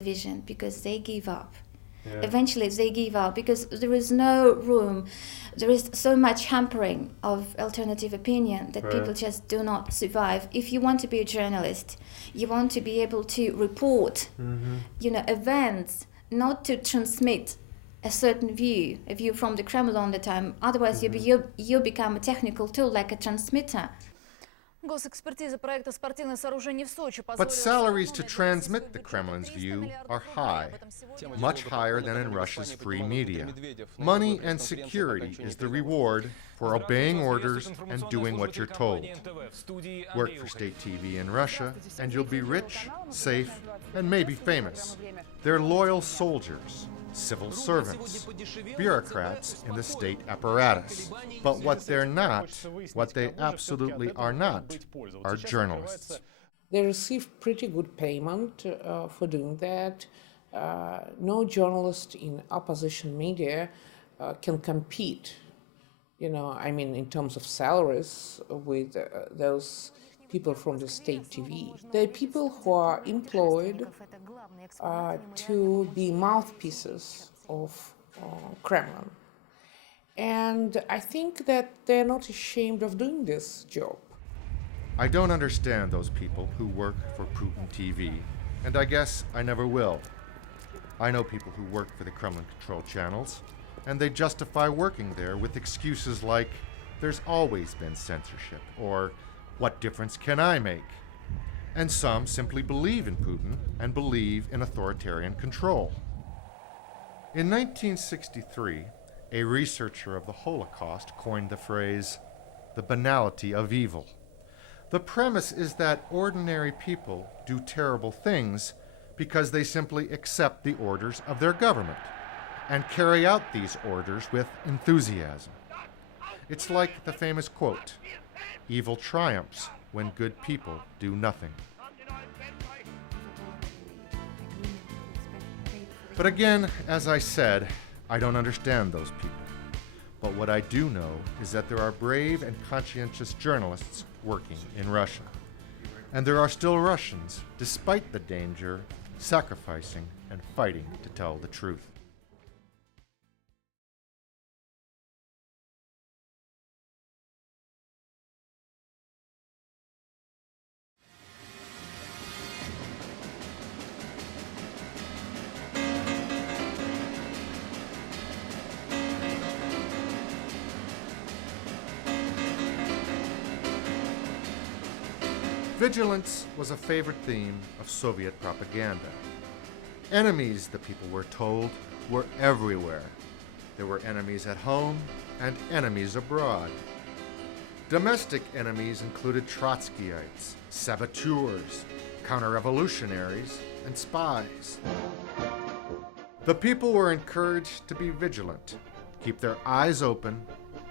vision because they give up. Yeah. Eventually they give up because there is no room. There is so much hampering of alternative opinion that people just do not survive. If you want to be a journalist, you want to be able to report, events, not to transmit a certain view, a view from the Kremlin all the time. Otherwise, you become a technical tool, like a transmitter. But salaries to transmit the Kremlin's view are high, much higher than in Russia's free media. Money and security is the reward for obeying orders and doing what you're told. Work for state TV in Russia, and you'll be rich, safe, and maybe famous. They're loyal soldiers, civil servants, bureaucrats in the state apparatus. But what they're not, what they absolutely are not, are journalists. They receive pretty good payment for doing that. No journalist in opposition media can compete, in terms of salaries with those people from the state TV. They're people who are employed to be mouthpieces of Kremlin. And I think that they're not ashamed of doing this job. I don't understand those people who work for Putin TV, and I guess I never will. I know people who work for the Kremlin-controlled channels, and they justify working there with excuses like, there's always been censorship, or what difference can I make? And some simply believe in Putin and believe in authoritarian control. In 1963, a researcher of the Holocaust coined the phrase, the banality of evil. The premise is that ordinary people do terrible things because they simply accept the orders of their government and carry out these orders with enthusiasm. It's like the famous quote, evil triumphs when good people do nothing. But again, as I said, I don't understand those people. But what I do know is that there are brave and conscientious journalists working in Russia. And there are still Russians, despite the danger, sacrificing and fighting to tell the truth. Vigilance was a favorite theme of Soviet propaganda. Enemies, the people were told, were everywhere. There were enemies at home and enemies abroad. Domestic enemies included Trotskyites, saboteurs, counter-revolutionaries, and spies. The people were encouraged to be vigilant, keep their eyes open,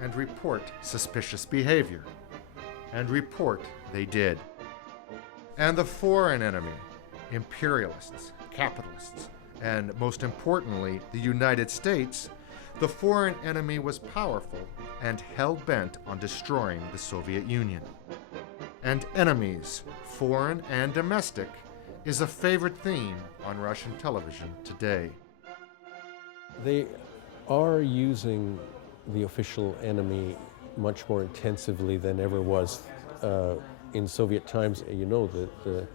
and report suspicious behavior. And report they did. And the foreign enemy, imperialists, capitalists, and most importantly, the United States, the foreign enemy was powerful and hell-bent on destroying the Soviet Union. And enemies, foreign and domestic, is a favorite theme on Russian television today. They are using the official enemy much more intensively than ever was in Soviet times. You know that the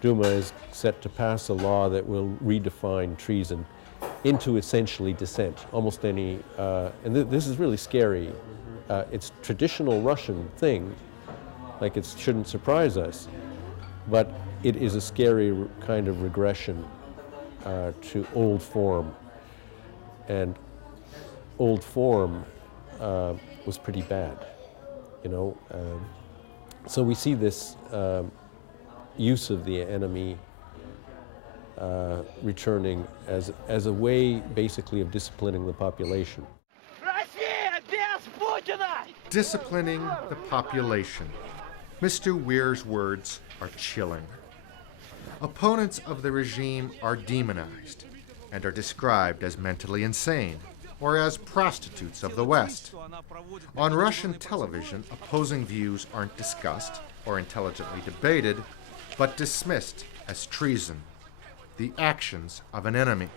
Duma is set to pass a law that will redefine treason into essentially dissent. Almost any, and this is really scary. It's traditional Russian thing, like it shouldn't surprise us, but it is a scary kind of regression to old form. And old form was pretty bad, you know. So we see this use of the enemy returning as a way, basically, of disciplining the population. Disciplining the population. Mr. Weir's words are chilling. Opponents of the regime are demonized and are described as mentally insane or as prostitutes of the West. On Russian television, opposing views aren't discussed or intelligently debated, but dismissed as treason. the actions of an enemy.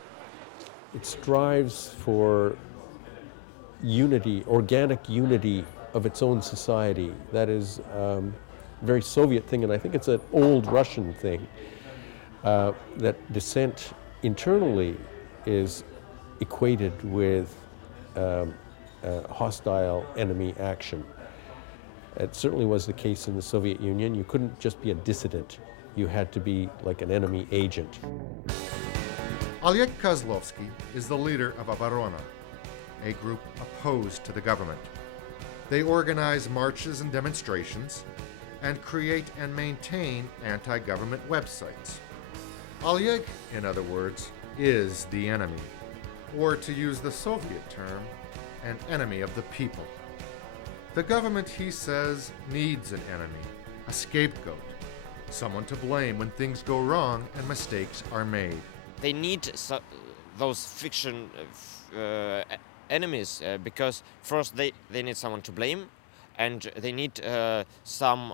It strives for unity, organic unity of its own society. That is a very Soviet thing, and I think it's an old Russian thing, that dissent internally is equated with hostile enemy action. It certainly was the case in the Soviet Union. You couldn't just be a dissident. You had to be like an enemy agent. Oleg Kozlovsky is the leader of Oborona, a group opposed to the government. They organize marches and demonstrations and create and maintain anti-government websites. Oleg, in other words, is the enemy, or to use the Soviet term, an enemy of the people. The government, he says, needs an enemy, a scapegoat, someone to blame when things go wrong and mistakes are made. They need those fiction enemies because first they need someone to blame, and they need some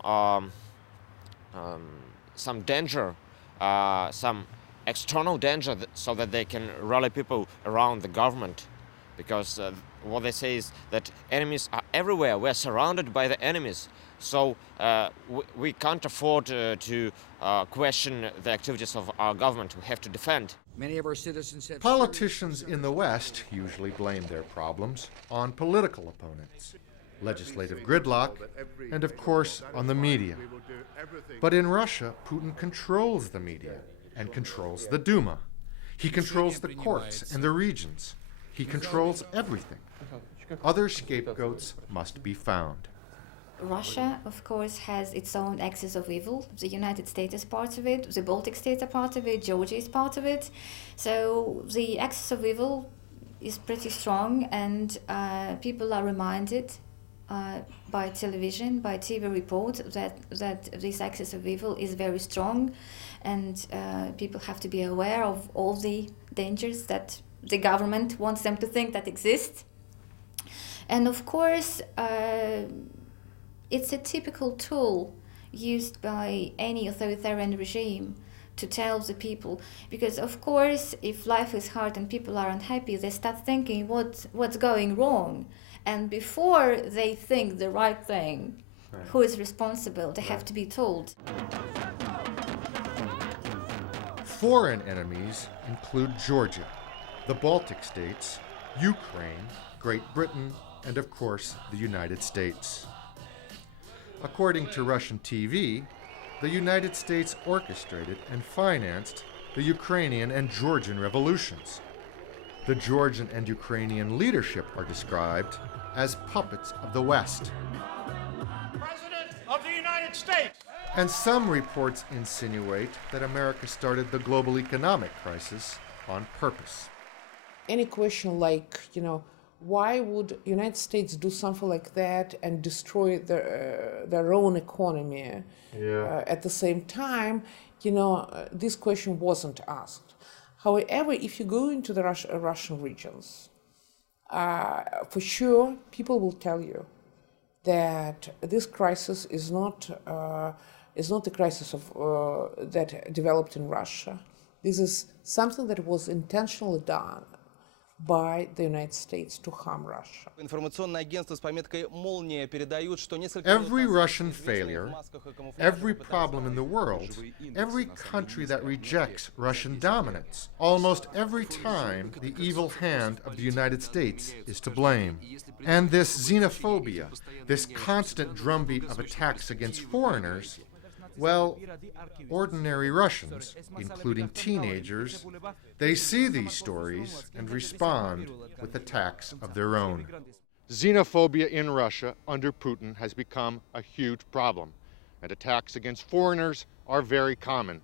danger, some external danger, so that they can rally people around the government. Because what they say is that enemies are everywhere. We're surrounded by the enemies. So we can't afford to question the activities of our government. We have to defend. Many of our citizens have Politicians in the West usually blame their problems on political opponents, legislative gridlock, and of course on the media. But in Russia, Putin controls the media and controls the Duma. He controls the courts and the regions. He controls everything. Other scapegoats must be found. Russia, of course, has its own axis of evil. The United States is part of it, the Baltic states are part of it, Georgia is part of it. So the axis of evil is pretty strong, and people are reminded by television, by TV reports, that this axis of evil is very strong, and people have to be aware of all the dangers that the government wants them to think that exist. And of course, it's a typical tool used by any authoritarian regime to tell the people, because of course if life is hard and people are unhappy, they start thinking what's going wrong, and before they think the right thing, who is responsible, they have to be told. Foreign enemies include Georgia, the Baltic states, Ukraine, Great Britain, and of course the United States. According to Russian TV, the United States orchestrated and financed the Ukrainian and Georgian revolutions. The Georgian and Ukrainian leadership are described as puppets of the West. President of the United States! And some reports insinuate that America started the global economic crisis on purpose. Any question like, why would United States do something like that and destroy their own economy? At the same time, this question wasn't asked. However, if you go into the Russian regions, for sure, people will tell you that this crisis is not a crisis that developed in Russia. This is something that was intentionally done by the United States to harm Russia. Every Russian failure, every problem in the world, every country that rejects Russian dominance, almost every time the evil hand of the United States is to blame. And this xenophobia, this constant drumbeat of attacks against foreigners, well, ordinary Russians, including teenagers, they see these stories and respond with attacks of their own. Xenophobia in Russia under Putin has become a huge problem, and attacks against foreigners are very common.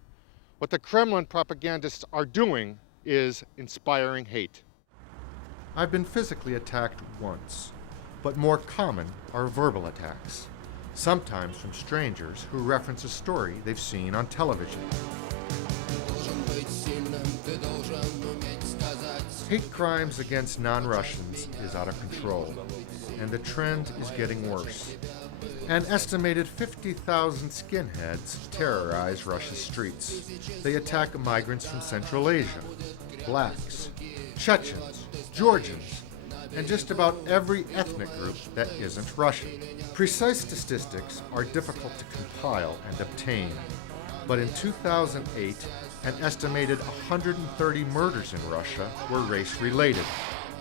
What the Kremlin propagandists are doing is inspiring hate. I've been physically attacked once, but more common are verbal attacks, sometimes from strangers who reference a story they've seen on television. Hate crimes against non-Russians is out of control, and the trend is getting worse. An estimated 50,000 skinheads terrorize Russia's streets. They attack migrants from Central Asia, blacks, Chechens, Georgians, and just about every ethnic group that isn't Russian. Precise statistics are difficult to compile and obtain, but in 2008, an estimated 130 murders in Russia were race-related.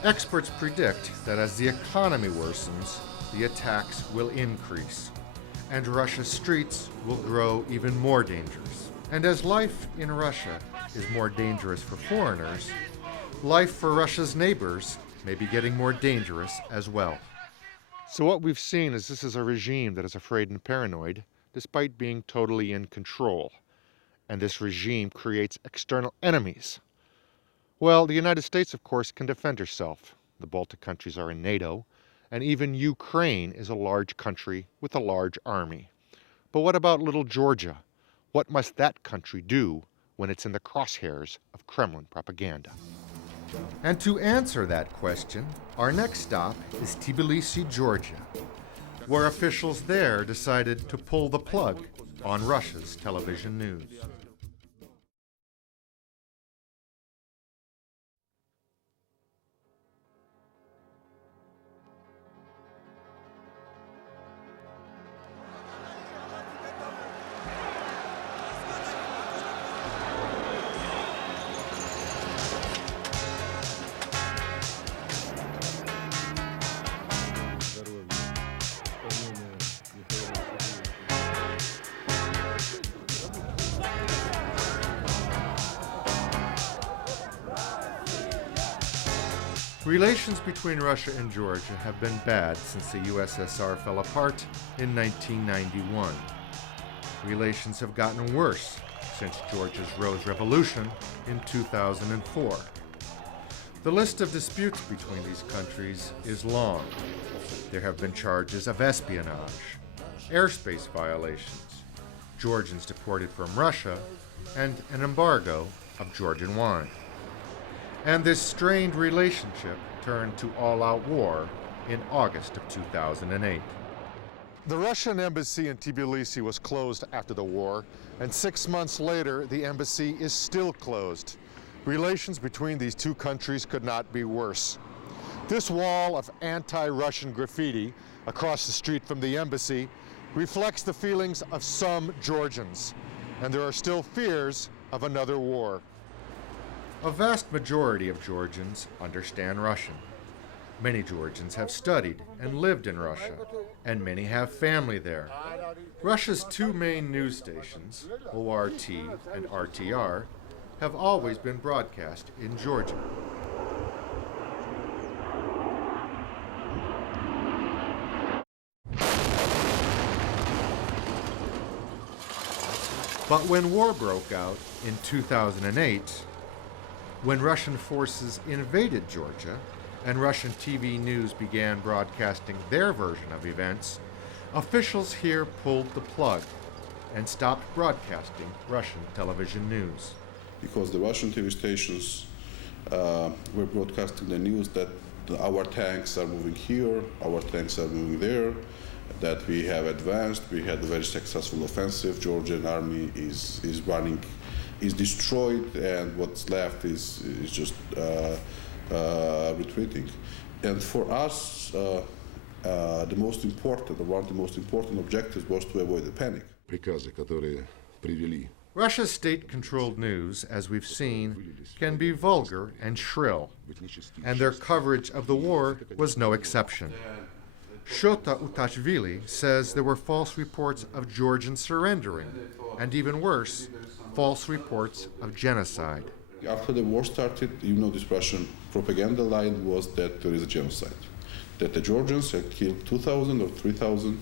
Experts predict that as the economy worsens, the attacks will increase, and Russia's streets will grow even more dangerous. And as life in Russia is more dangerous for foreigners, life for Russia's neighbors may be getting more dangerous as well. So what we've seen is this is a regime that is afraid and paranoid, despite being totally in control. And this regime creates external enemies. Well, the United States, of course, can defend herself. The Baltic countries are in NATO, and even Ukraine is a large country with a large army. But what about little Georgia? What must that country do when it's in the crosshairs of Kremlin propaganda? And to answer that question, our next stop is Tbilisi, Georgia, where officials there decided to pull the plug on Russia's television news. Relations between Russia and Georgia have been bad since the USSR fell apart in 1991. Relations have gotten worse since Georgia's Rose Revolution in 2004. The list of disputes between these countries is long. There have been charges of espionage, airspace violations, Georgians deported from Russia, and an embargo of Georgian wine. And this strained relationship turned to all-out war in August of 2008. The Russian embassy in Tbilisi was closed after the war, and 6 months later, the embassy is still closed. Relations between these two countries could not be worse. This wall of anti-Russian graffiti across the street from the embassy reflects the feelings of some Georgians, and there are still fears of another war. A vast majority of Georgians understand Russian. Many Georgians have studied and lived in Russia, and many have family there. Russia's two main news stations, ORT and RTR, have always been broadcast in Georgian. But when war broke out in 2008, when Russian forces invaded Georgia and Russian TV news began broadcasting their version of events, officials here pulled the plug and stopped broadcasting Russian television news. Because the Russian TV stations were broadcasting the news that our tanks are moving here, our tanks are moving there, that we have advanced, we had a very successful offensive, Georgian army is running, is destroyed, and what's left is just retreating. And for us, the most important, or one of the most important objectives was to avoid the panic. Приказы, которые привели. Russia's state-controlled news, as we've seen, can be vulgar and shrill, and their coverage of the war was no exception. Shota Utashvili says there were false reports of Georgians surrendering, and even worse, false reports of genocide. After the war started, this Russian propaganda line was that there is a genocide, that the Georgians had killed 2,000 or 3,000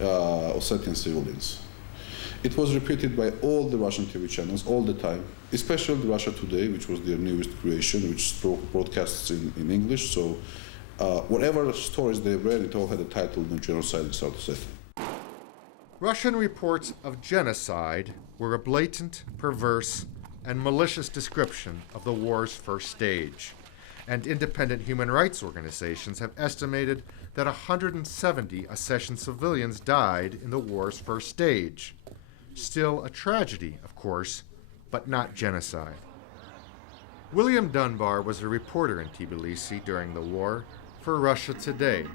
Ossetian civilians. It was repeated by all the Russian TV channels all the time, especially Russia Today, which was their newest creation, which broadcasts in English. So whatever stories they read, it all had a title, "The Genocide in South Ossetia." Russian reports of genocide were a blatant, perverse, and malicious description of the war's first stage. and independent human rights organizations have estimated that 170 Ossetian civilians died in the war's first stage. Still a tragedy, of course, but not genocide. William Dunbar was a reporter in Tbilisi during the war for Russia Today,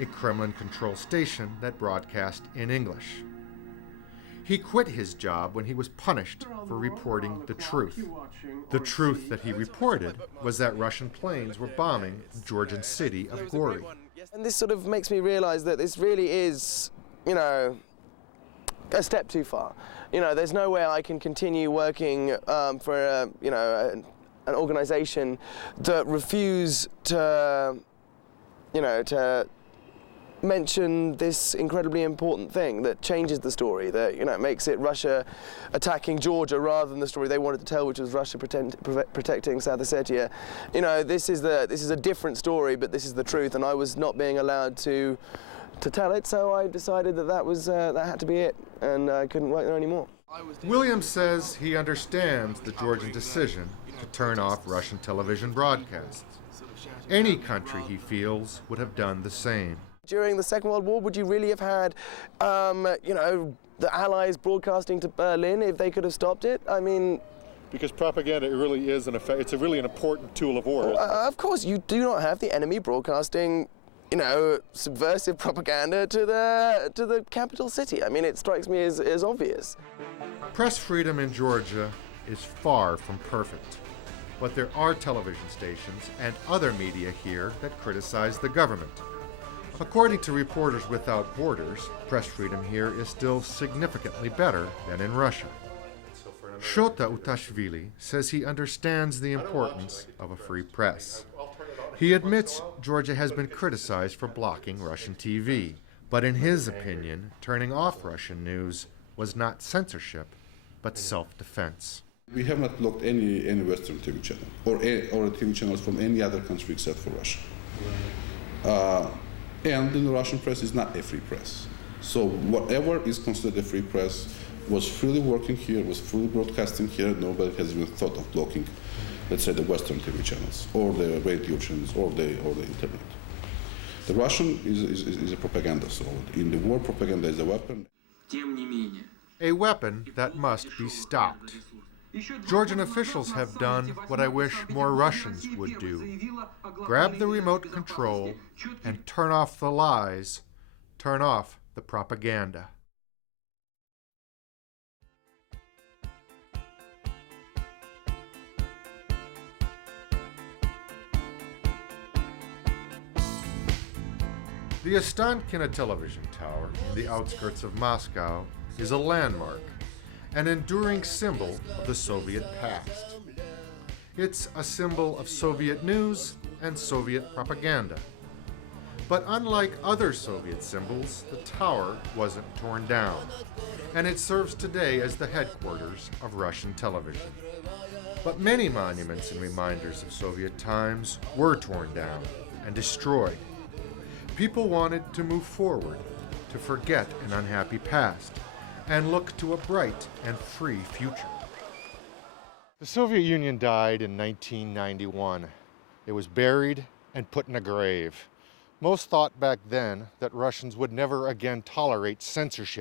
a Kremlin-controlled station that broadcast in English. He quit his job when he was punished for reporting the truth. The truth that he reported was that Russian planes were bombing the Georgian city of Gori. And this sort of makes me realize that this really is, a step too far. There's no way I can continue working for, an organization that refuse to, to mention this incredibly important thing that changes the story, that makes it Russia attacking Georgia rather than the story they wanted to tell, which was Russia protecting South Ossetia. This is a different story, but this is the truth, and I was not being allowed to tell it, so I decided that had to be it, and I couldn't work there anymore. William says he understands the Georgian decision to turn off Russian television broadcasts. Any country, he feels, would have done the same. During the Second World War, would you really have had, the Allies broadcasting to Berlin if they could have stopped it? I mean... Because propaganda, it really is it's really an important tool of war. Of course, you do not have the enemy broadcasting, subversive propaganda to the capital city. I mean, it strikes me as obvious. Press freedom in Georgia is far from perfect, but there are television stations and other media here that criticize the government. According to Reporters Without Borders, press freedom here is still significantly better than in Russia. Shota Utashvili says he understands the importance of a free press. He admits Georgia has been criticized for blocking Russian TV, but in his opinion, turning off Russian news was not censorship, but self-defense. We have not blocked any Western TV channel or TV channels from any other country except for Russia. And the Russian press is not a free press. So whatever is considered a free press was freely working here, was freely broadcasting here. Nobody has even thought of blocking, let's say, the Western TV channels or the radio channels or the internet. The Russian is a propaganda, so in the war, propaganda is a weapon. A weapon that must be stopped. Georgian officials have done what I wish more Russians would do. Grab the remote control and turn off the lies, turn off the propaganda. The Ostankino television tower in the outskirts of Moscow is a landmark, an enduring symbol of the Soviet past. It's a symbol of Soviet news and Soviet propaganda. But unlike other Soviet symbols, the tower wasn't torn down, and it serves today as the headquarters of Russian television. But many monuments and reminders of Soviet times were torn down and destroyed. People wanted to move forward, to forget an unhappy past, and look to a bright and free future. The Soviet Union died in 1991. It was buried and put in a grave. Most thought back then that Russians would never again tolerate censorship.